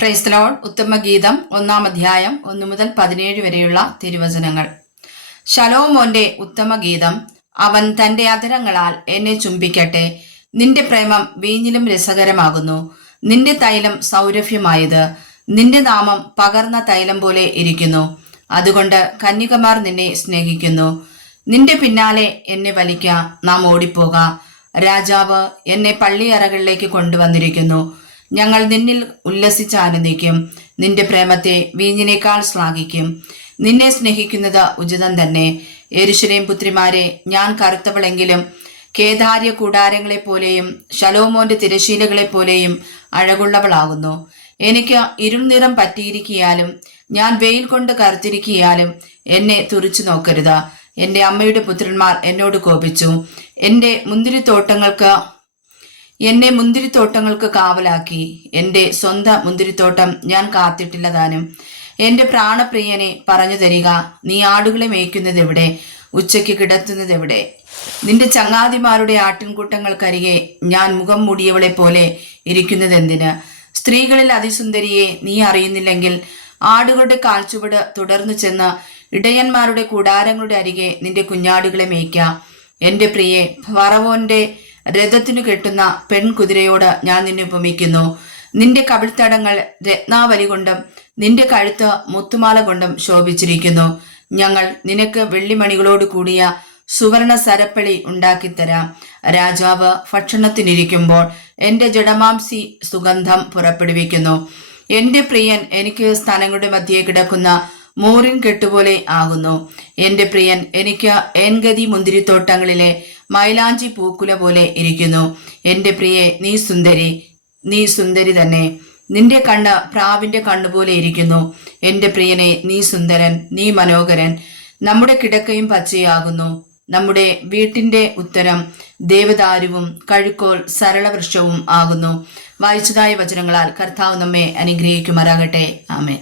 Price the lord. ഉത്തമഗീതം 1-ാം അധ്യായം 1 മുതൽ 17 വരെയുള്ള തിരുവചനങ്ങൾ. ശലോമോന്റെ ഉത്തമഗീതം. അവൻ തന്റെ അധരങ്ങളാൽ എന്നെ ചുംബിക്കട്ടെ. നിന്റെ പ്രേമം വീഞ്ഞിലും രസകരമാകുന്നു, നിന്റെ തൈലം സൗരഭ്യമായത്. നിന്റെ നാമം പകർന്ന തൈലം പോലെ ഇരിക്കുന്നു, അതുകൊണ്ട് കന്യകമാർ നിന്നെ സ്നേഹിക്കുന്നു. നിന്റെ പിന്നാലെ എന്നെ വലിക്ക, നാം ഓടിപ്പോക. രാജാവ് എന്നെ പള്ളിയറകളിലേക്ക് കൊണ്ടുവന്നിരിക്കുന്നു. ഞങ്ങൾ നിന്നിൽ ഉല്ലസിച്ചാനന്ദിക്കും, നിന്റെ പ്രേമത്തെ വീഞ്ഞിനേക്കാൾ ശ്ലാഘിക്കും. നിന്നെ സ്നേഹിക്കുന്നത് ഉചിതം തന്നെ. യെരൂശലേം പുത്രിമാരെ, ഞാൻ കറുത്തവളെങ്കിലും കേദാര്യ കൂടാരങ്ങളെ പോലെയും ശലോമോന്റെ തിരശീലകളെ പോലെയും അഴകുള്ളവളാകുന്നു. എനിക്ക് ഇരുൾ നിറം പറ്റിയിരിക്കിയാലും ഞാൻ വെയിൽ കൊണ്ട് കറുത്തിരിക്കിയാലും എന്നെ തുറിച്ചു നോക്കരുത്. എൻ്റെ അമ്മയുടെ പുത്രന്മാർ എന്നോട് കോപിച്ചു. എന്നെ മുന്തിരിത്തോട്ടങ്ങൾക്ക് കാവലാക്കി. എൻ്റെ സ്വന്തം മുന്തിരിത്തോട്ടം ഞാൻ കാത്തിട്ടില്ല താനും. എൻ്റെ പ്രാണപ്രിയനെ പറഞ്ഞു തരിക, നീ ആടുകളെ മേയ്ക്കുന്നതെവിടെ? ഉച്ചയ്ക്ക് കിടത്തുന്നതെവിടെ? നിന്റെ ചങ്ങാതിമാരുടെ ആട്ടിൻകൂട്ടങ്ങൾക്കരികെ ഞാൻ മുഖം മൂടിയവളെ പോലെ ഇരിക്കുന്നതെന്തിന്? സ്ത്രീകളിൽ അതിസുന്ദരിയെ നീ അറിയുന്നില്ലെങ്കിൽ ആടുകളുടെ കാൽച്ചുവട് തുടർന്നു ചെന്ന് ഇടയന്മാരുടെ കൂടാരങ്ങളുടെ അരികെ നിന്റെ കുഞ്ഞാടുകളെ മേയ്ക്ക. എൻ്റെ പ്രിയെ, ഫറവോന്റെ രഥത്തിനു കെട്ടുന്ന പെൺകുതിരയോട് ഞാൻ നിന്നെ ഉപമിക്കുന്നു. നിന്റെ കവിൾത്തടങ്ങൾ രത്നാവലി കൊണ്ടും നിന്റെ കഴുത്ത് മുത്തുമാല കൊണ്ടും ശോഭിച്ചിരിക്കുന്നു. ഞങ്ങൾ നിനക്ക് വെള്ളിമണികളോട് കൂടിയ സുവർണ സരപ്പളി ഉണ്ടാക്കിത്തരാം. രാജാവ് ഭക്ഷണത്തിനിരിക്കുമ്പോൾ എൻ്റെ ജഡമാംസി സുഗന്ധം പുറപ്പെടുവിക്കുന്നു. എൻ്റെ പ്രിയൻ എനിക്ക് സ്ഥലങ്ങളുടെ മധ്യേ കിടക്കുന്ന മൂറിൻ കെട്ടുപോലെ ആകുന്നു. എൻ്റെ പ്രിയൻ എനിക്ക് ഏൻഗതി മുന്തിരിത്തോട്ടങ്ങളിലെ മൈലാഞ്ചി പൂക്കുല പോലെ ഇരിക്കുന്നു. എൻ്റെ പ്രിയെ, നീ സുന്ദരി തന്നെ. നിന്റെ കണ്ണ് പ്രാവിന്റെ കണ്ണുപോലെ ഇരിക്കുന്നു. എൻ്റെ പ്രിയനെ, നീ സുന്ദരൻ, നീ മനോഹരൻ. നമ്മുടെ കിടക്കയും പച്ചയാകുന്നു. നമ്മുടെ വീട്ടിന്റെ ഉത്തരം ദേവദാരുവും കഴുക്കോൽ സരളവൃക്ഷവും ആകുന്നു. വായിച്ചതായ വചനങ്ങളാൽ കർത്താവ് നമ്മെ അനുഗ്രഹിക്കുമാറാകട്ടെ. ആമേൻ.